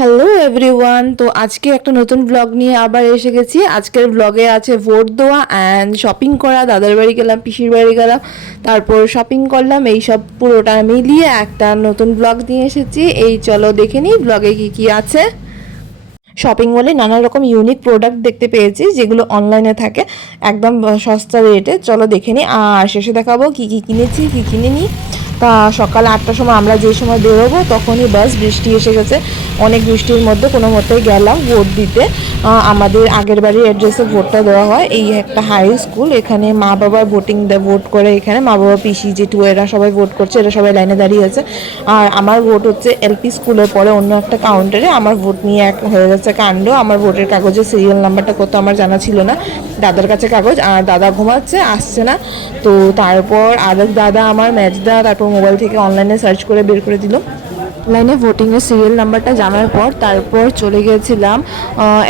Hello everyone, তো আজকে একটা নতুন ব্লগ নিয়ে আবার এসে গেছি। আজকের ব্লগে আছে ভোট দেওয়া অ্যান্ড শপিং করা, দাদার বাড়ি গেলাম, পিসির বাড়ি গেলাম, তারপর শপিং করলাম, এইসব পুরোটা মিলিয়ে একটা নতুন ব্লগ নিয়ে এসেছি। এই চলো দেখে নিই ব্লগে কি কি আছে। শপিং মলে নানা রকম ইউনিক প্রোডাক্ট দেখতে পেয়েছি যেগুলো অনলাইনে থাকে একদম সস্তা রেটে। চলো দেখে নিই আর শেষে দেখাবো কি কি কিনেছি কি কিনিনি। তা সকাল 8টার সময় আমরা যে সময় বেরোবো তখনই বাস বৃষ্টি এসে গেছে। অনেক বৃষ্টির মধ্যে কোনো মতেই গেলাম ভোট দিতে। আমাদের আগের বাড়ির অ্যাড্রেসে ভোটটা দেওয়া হয়। এই একটা হাই স্কুল, এখানে মা বাবার ভোট করে। এখানে মা বাবা, পিসি, জেঠু এরা সবাই ভোট করছে, এরা সবাই লাইনে দাঁড়িয়ে আছে। আর আমার ভোট হচ্ছে এলপি স্কুলের পরে অন্য একটা কাউন্টারে। আমার ভোট নিয়ে এক হয়ে গেছে কাণ্ড। আমার ভোটের কাগজের সিরিয়াল নাম্বারটা কত আমার জানা ছিল না। দাদার কাছে কাগজ, আর দাদা ঘুমাচ্ছে, আসছে না। তো তারপর আরেক দাদা আমার ম্যাচদা তারপর মোবাইল থেকে অনলাইনে সার্চ করে বের করে দিল লাইনে ভোটিংয়ের সিরিয়াল নাম্বারটা জানার পর। তারপর চলে গিয়েছিলাম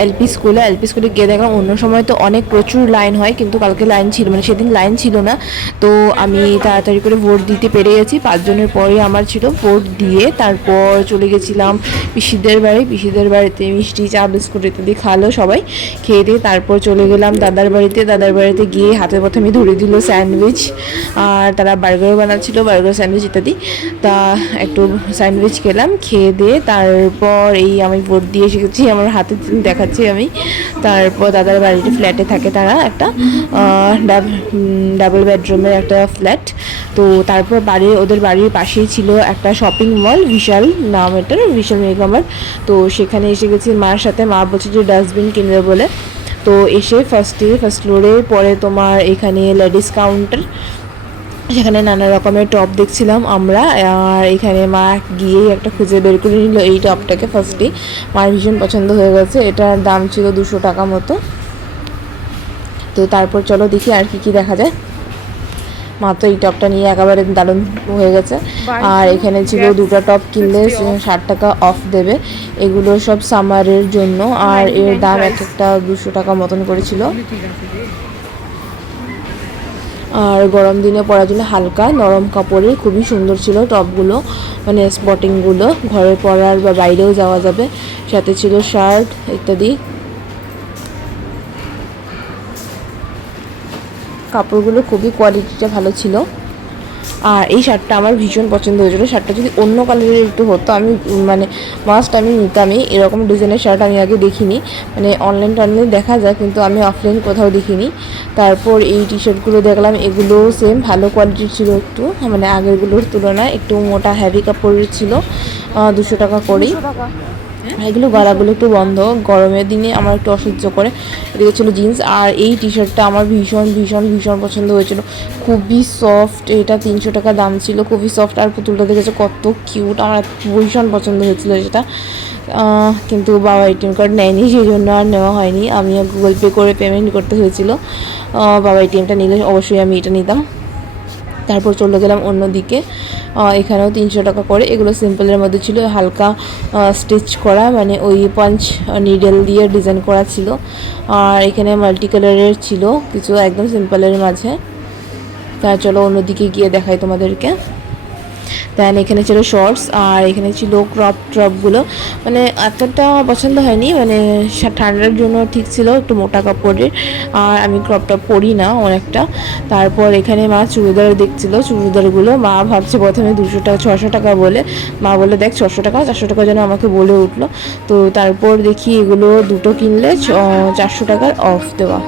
এলপি স্কুলে গিয়ে দেখলাম অন্য সময় তো অনেক প্রচুর লাইন হয়, কিন্তু কালকে লাইন ছিল, মানে সেদিন লাইন ছিল না। তো আমি তাড়াতাড়ি করে ভোট দিতে পেরে গেছি। 5 জনের পরে আমার ছিল। ভোট দিয়ে তারপর চলে গেছিলাম পিসিদের বাড়িতে মিষ্টি, চা, বিস্কুট ইত্যাদি খালো সবাই। খেয়ে দিয়ে তারপর চলে গেলাম দাদার বাড়িতে গিয়ে হাতে প্রথমে ধরে দিল স্যান্ডউইচ, আর তারা বার্গারও বানাচ্ছিল, বার্গার, স্যান্ডউইচ ইত্যাদি। তা একটু স্যান্ডউইচ খেলাম, খেয়ে দিয়ে তারপর এই আমি ভোট দিয়ে এসেছি, আমার হাতে দেখাচ্ছি আমি। তারপর দাদার বাড়িতে ফ্ল্যাটে থাকে তারা, একটা ডাবল বেডরুমের একটা ফ্ল্যাট। তো তারপর ওদের বাড়ির পাশেই ছিল একটা শপিং মল, বিশাল নাম এটার, বিশাল মেগামার্ট। তো সেখানে এসে গেছি মার সাথে। মা বলছে যে ডাস্টবিন কিনবে বলে। তো এসে ফার্স্ট ফ্লোরে পরে তোমার এখানে লেডিস কাউন্টার, সেখানে নানা রকমের টপ দেখছিলাম আমরা। আর এখানে মা গিয়ে একটা খুঁজে বের করে নিল এই টপটাকে। ফার্স্টেই মার ভীষণ পছন্দ হয়ে গেছে, এটার দাম ছিল 200 টাকা মতো। তো তারপর চলো দেখি আর কি কি দেখা যায়। মা তো এই টপটা নিয়ে একেবারে দারুণ হয়ে গেছে। আর এখানে ছিল 2টা টপ কিনলে 60 টাকা অফ দেবে। এগুলো সব সামারের জন্য, আর এর দাম এক একটা 200 টাকা মতন করেছিল। আর গরম দিনে পরার জন্য হালকা নরম কাপড়ের, খুবই সুন্দর ছিল টপগুলো, মানে স্পটিংগুলো ঘরে পরার বা বাইরেও যাওয়া যাবে। সাথে ছিল শার্ট ইত্যাদি। কাপড়গুলো খুবই কোয়ালিটিটা ভালো ছিল। আর এই শার্টটা আমার ভীষণ পছন্দ হয়েছিলো। শার্টটা যদি অন্য কালারের একটু হতো আমি আমি নিতামই। এরকম ডিজাইনের শার্ট আমি আগে দেখিনি, মানে টনলাইনে দেখা যায় কিন্তু আমি অফলাইন কোথাও দেখিনি। তারপর এই টি শার্টগুলো দেখলাম, এগুলো সেম ভালো কোয়ালিটির ছিল একটু, মানে আগেরগুলোর তুলনায় একটু মোটা হেভি কাপড়ের ছিল। 200 টাকা করেই। এগুলো গলাগুলো একটু বন্ধ, গরমের দিনে আমার একটু অসহ্য করে। এদিকে ছিল জিন্স। আর এই টি শার্টটা আমার ভীষণ ভীষণ ভীষণ পছন্দ হয়েছিল, খুবই সফট। এটা 300 টাকা দাম ছিল, খুবই সফট। আর পুতুলটা দেখেছে কত কিউট, আমার ভীষণ পছন্দ হয়েছিল সেটা। কিন্তু বাবা এটিএম কার্ড নেয়নি, সেই জন্য আর নেওয়া হয়নি। আমিও গুগল পে করে পেমেন্ট করতে হয়েছিল। বাবা এটিএমটা নিলে অবশ্যই আমি এটা নিতাম। তারপর চলে গেলাম অন্যদিকে। এখানেও 300 টাকা করে। এগুলো সিম্পলের মধ্যে ছিল, হালকা স্টিচ করা, মানে ওই পাঞ্চ নিডেল দিয়ে ডিজাইন করা ছিল। আর এখানে মাল্টি কালারের ছিল কিছু, একদম সিম্পলের মাঝে। তা চলো অন্যদিকে গিয়ে দেখাই তোমাদেরকে। দেন এখানে ছিল শর্টস, আর এখানে ছিল টপগুলো, মানে এতটা পছন্দ হয়নি, মানে ঠান্ডার জন্য ঠিক ছিল, একটু মোটা কাপড়ের। আর আমি ক্রপ টপ পরি না অনেকটা। তারপর এখানে মা চুড়িদার দেখছিল, চুড়িদারগুলো মা ভাবছে প্রথমে 200 টাকা 600 টাকা বলে। মা বলে দেখ 600 টাকা 400 টাকা যেন আমাকে বলে উঠলো। তো তারপর দেখি এগুলো দুটো কিনলে 400 টাকার অফ দেওয়া।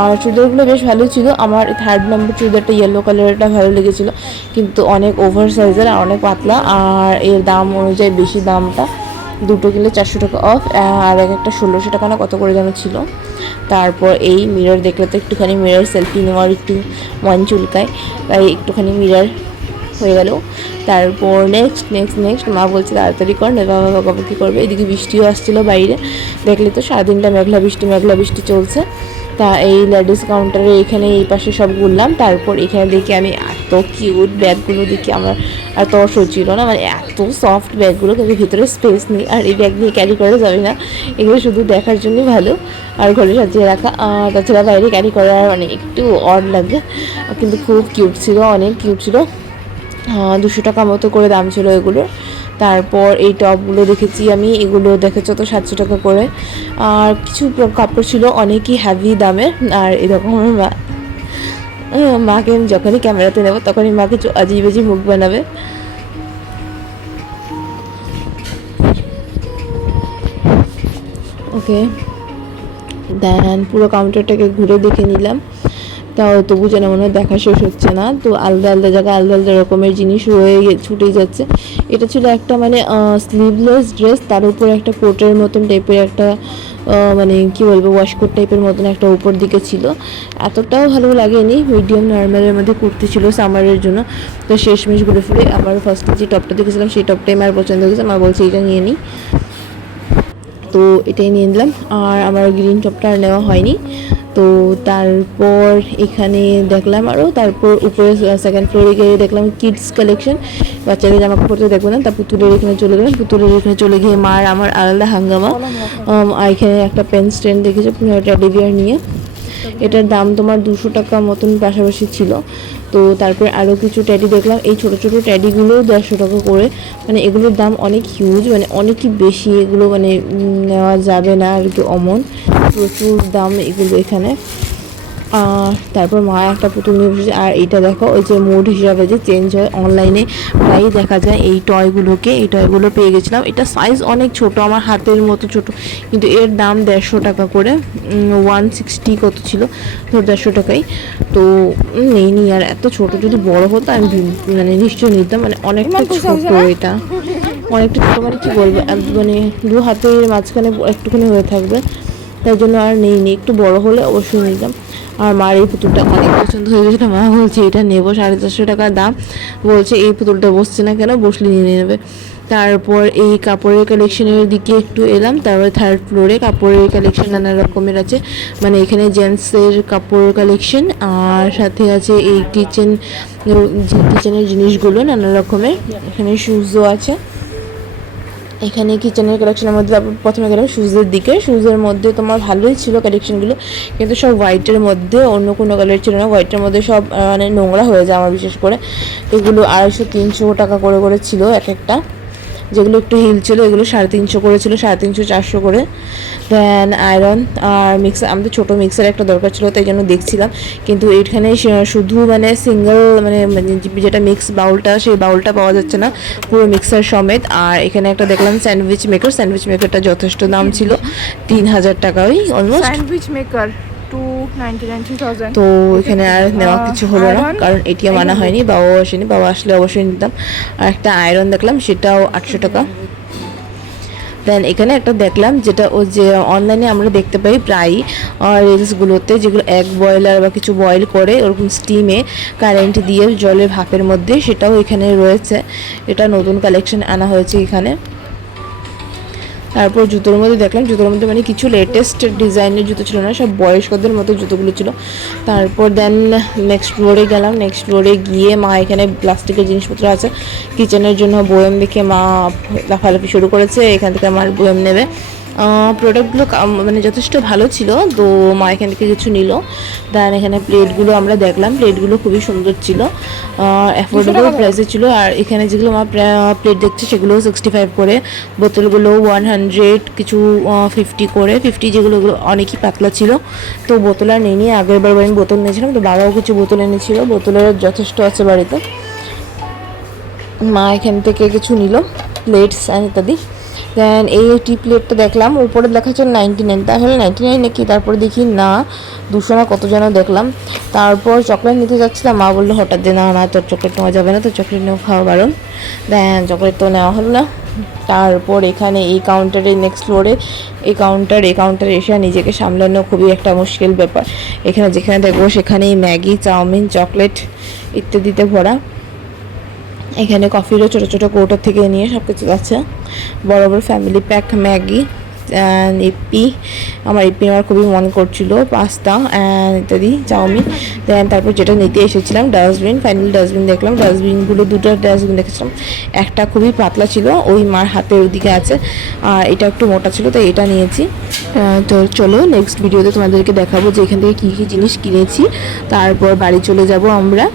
আর চুড়িদারগুলো বেশ ভালো ছিল। আমার 3rd নম্বর চুড়িদারটা ইয়েলো কালারটা ভালো লেগেছিলো, কিন্তু অনেক ওভার সাইজের আর অনেক পাতলা, আর এর দাম অনুযায়ী বেশি দামটা। দুটো কিনলে 400 টাকা অফ, আর একটা 1600 টাকা না কত করে যেন ছিল। তারপর এই মিরর দেখলে তো একটুখানি মিরর সেলফি নেওয়ার একটু মন চুলকায়, তাই একটুখানি মিরর হয়ে গেল। তারপর নেক্সট মা বলছে তাড়াতাড়ি কর, না বাবা বকাবকি করবে। এদিকে বৃষ্টিও আসছিলো বাইরে, দেখলে তো সারাদিনটা মেঘলা বৃষ্টি চলছে। তা এই লেডিস কাউন্টারে এখানে এই পাশে সব ঘুরলাম। তারপর এখানে দেখি আমি এত কিউট ব্যাগগুলো দেখি আমার এত সচ্ছিল না, মানে এত সফট ব্যাগগুলো, কিন্তু ভিতরে স্পেস নেই। আর এই ব্যাগ নিয়ে ক্যারি করা যাবে না, এগুলো শুধু দেখার জন্যই ভালো, আর ঘরে সাজিয়ে রাখা। তাছাড়া বাইরে ক্যারি করার মানে একটু অড লাগে, কিন্তু খুব কিউট ছিল, অনেক কিউট ছিল। 200 টাকা মতো করে দাম ছিল এগুলোর। তারপর এই টপগুলো দেখেছি আমি, এগুলো দেখেছো তো 700 টাকা করে। আর কিছু কাপড় ছিল অনেকই হ্যাভি দামের। আর এরকম আমার মাকে আমি যখনই ক্যামেরাতে নেবো তখনই মাকে আজিব আজিব মুখ বানাবে। ওকে, দেন পুরো কাউন্টারটাকে ঘুরে দেখে নিলাম, তাও তবু যেন মনে হয় দেখা শেষ হচ্ছে না। তো আলাদা আলাদা জায়গায় আলাদা আলাদা রকমের জিনিস ছুটেই যাচ্ছে। এটা ছিল একটা মানে স্লিভলেস ড্রেস, তার উপরে একটা কোটের মতন টাইপের একটা মানে কি বলবো ওয়াশকোট টাইপের মতন একটা উপর দিকে ছিল। এতটাও ভালো লাগেনি, মিডিয়াম নর্মালের মধ্যে কুর্তি ছিল সামারের জন্য। তো শেষমেশ ঘুরে ফিরে আবার ফার্স্টে যে টপটা দেখেছিলাম সেই টপটাই আমার পছন্দ হয়েছে, মা বলছে এটা নিয়ে নিই, তো এটাই নিয়ে নিলাম। আর আমার গ্রিন টপটা আর নেওয়া হয়নি। তো তারপর এখানে দেখলাম আরও, তারপর উপরে সেকেন্ড ফ্লোরে গিয়ে দেখলাম কিডস কালেকশন, বাচ্চাদের জামা কাপড় তো দেখবো না, তা পুতুলের এখানে চলে গেলাম। পুতুলের এখানে চলে গিয়ে মার আমার আলাদা হাঙ্গামা। আর এখানে একটা পেন স্ট্যান্ড দেখেছো টেডি বিয়ার নিয়ে, এটার দাম তোমার 200 টাকা মতন পাশাপাশি ছিল। তো তারপর আরও কিছু ট্যাডি দেখলাম, এই ছোটো ছোটো ট্যাডিগুলোও 150 টাকা করে, মানে এগুলোর দাম অনেক হিউজ, মানে অনেকই বেশি, এগুলো মানে নেওয়া যাবে না আর কি, অমন প্রচুর দাম এগুলো এখানে। তারপর মা একটা পুতুল নিয়ে বসেছে। আর এইটা দেখো, ওই যে মুড হিসাবে যে চেঞ্জ হয়, অনলাইনে প্রায়ই দেখা যায় এই টয়গুলোকে, এই টয়গুলো পেয়ে গেছিলাম। এটা সাইজ অনেক ছোট, আমার হাতের মতো ছোট, কিন্তু এর দাম 150 টাকা করে, 160 কত ছিল, ধর 150 টাকাই। তো নেইনি, আর এত ছোট, যদি বড় হতো আমি মানে নিশ্চয়ই নিতাম, মানে অনেকটা ছোট, এটা অনেকটা ছোট, মানে কী বলবো, মানে 2 হাতের মাঝখানে একটুখানি হয়ে থাকবে, তাই জন্য আর নেইনি, একটু বড় হলে অবশ্যই নিতাম। আর মার এই পুতুলটা অনেক পছন্দ হয়ে গেছিলো, মা বলছে এটা নেবো, 450 টাকা দাম, বলছে এই পুতুলটা বসছে না কেন, বসলে নিয়ে নেবে। তারপর এই কাপড়ের কালেকশনের দিকে একটু এলাম, তারপরে থার্ড ফ্লোরে কাপড়ের কালেকশন নানা রকমের আছে, মানে এখানে জেন্টসের কাপড় কালেকশন, আর সাথে আছে এই কিচেনের জিনিসগুলো নানা রকমের, এখানে শুজও আছে। এখানে কিচেনের কালেকশনের মধ্যে প্রথমে গেলাম শুজের দিকে, শুজের মধ্যে তোমার ভালোই ছিল কালেকশনগুলো, কিন্তু সব হোয়াইটের মধ্যে, অন্য কোনো কালার ছিল না, হোয়াইটের মধ্যে সব মানে নোংরা হয়ে যায় আমার বিশেষ করে। এগুলো 250-300 টাকা করে করে ছিল এক একটা, যেগুলো একটু হিল ছিল এগুলো 350 করে ছিল, 350-400 করে। দেন আয়রন আর মিক্সার, আমাদের ছোটো মিক্সার একটা দরকার ছিল, তাই জন্য দেখছিলাম, কিন্তু এইখানে শুধু মানে সিঙ্গেল মানে যেটা মিক্স বাউলটা, সেই বাউলটা পাওয়া যাচ্ছে না, পুরো মিক্সার সমেত। আর এখানে একটা দেখলাম স্যান্ডউইচ মেকারটা যথেষ্ট দাম ছিল, 3000 টাকা, ওই অলমোস্ট স্যান্ডউইচ মেকার 299,000। তো এখানে আর নেওয়া কিছু হলো না, কারণ এটিএম আনা হয়নি, বাবাও আসেনি, বাবা আসলে অবশ্যই নিতাম। আর একটা আয়রন দেখলাম, সেটাও 800 টাকা। দেন এখানে একটা দেখলাম, যেটা ও যে অনলাইনে আমরা দেখতে পাই প্রায়ই রিলসগুলোতে, যেগুলো এক বয়লার বা কিছু বয়েল করে ওরকম স্টিমে কারেন্ট দিয়ে জলের ভাপের মধ্যে, সেটাও এখানে রয়েছে, এটা নতুন কালেকশন আনা হয়েছে এখানে। তারপর জুতোর মধ্যে দেখলাম, জুতোর মধ্যে মানে কিছু লেটেস্ট ডিজাইনের জুতো ছিল না, সব বয়স্কদের মতো জুতোগুলো ছিল। তারপর দেন নেক্সট ফ্লোরে গেলাম, নেক্সট ফ্লোরে গিয়ে মা এখানে প্লাস্টিকের জিনিসপত্র আছে কিচেনের জন্য, বয়াম দেখে মা লাফালাফি শুরু করেছে, এখান থেকে আমার বয়াম নেবে। প্রোডাক্টগুলো মানে যথেষ্ট ভালো ছিল, তো মা এখান থেকে কিছু নিল। দেন এখানে প্লেটগুলো আমরা দেখলাম, প্লেটগুলো খুবই সুন্দর ছিল, অ্যাফোর্ডেবল প্রাইসে ছিল। আর এখানে যেগুলো মা প্লেট দেখছে সেগুলো 65 করে, বোতলগুলো 100, কিছু 50 করে, 50 যেগুলো অনেকই পাতলা ছিল। তো বোতল আর নিয়ে আগের বার আমি বোতল নিয়েছিলাম, তো বাবাও কিছু বোতল এনেছিল, বোতলের যথেষ্ট আছে বাড়িতে। মা এখান থেকে কিছু নিল, প্লেটস অ্যান্ড ইত্যাদি। দেন এই টি প্লেটটা দেখলাম, উপরে দেখাচ্ছিল 99, তাহলে 99 নাকি, তারপরে দেখি না 200 না কত যেন দেখলাম। তারপর চকলেট নিতে যাচ্ছিলাম, মা বললো হঠাৎ যে না না তোর চকলেট নেওয়া যাবে না, তোর চকলেট নেওয়া খাওয়া বারণ। দেন চকলেট তো নেওয়া হলো না। তারপর এখানে এই কাউন্টারে, নেক্সট ফ্লোরে এই কাউন্টারে এসে নিজেকে সামলানো খুবই একটা মুশকিল ব্যাপার। এখানে যেখানে দেখবো সেখানেই ম্যাগি, চাউমিন, চকলেট ইত্যাদিতে ভরা। এখানে কফিরও ছোটো ছোটো কৌটোর থেকে নিয়ে সব কিছু আছে, বড় বড় family pack Maggi and Yippee, আমার খুবই মন করছিল, পাস্তা অ্যান্ড ইত্যাদি, চাউমিন। দেন তারপর যেটা নিতে এসেছিলাম ডাস্টবিন, ফাইনালি ডাস্টবিন দেখলাম, ডাস্টবিনগুলো 2টা ডাস্টবিন দেখেছিলাম, একটা খুবই পাতলা ছিল, ওই মার হাতের ওদিকে আছে, আর এটা একটু মোটা ছিল, তাই এটা নিয়েছি। তো চলো নেক্সট ভিডিওতে তোমাদেরকে দেখাবো যে এখান থেকে কী কী জিনিস কিনেছি, তারপর বাড়ি চলে যাব আমরা।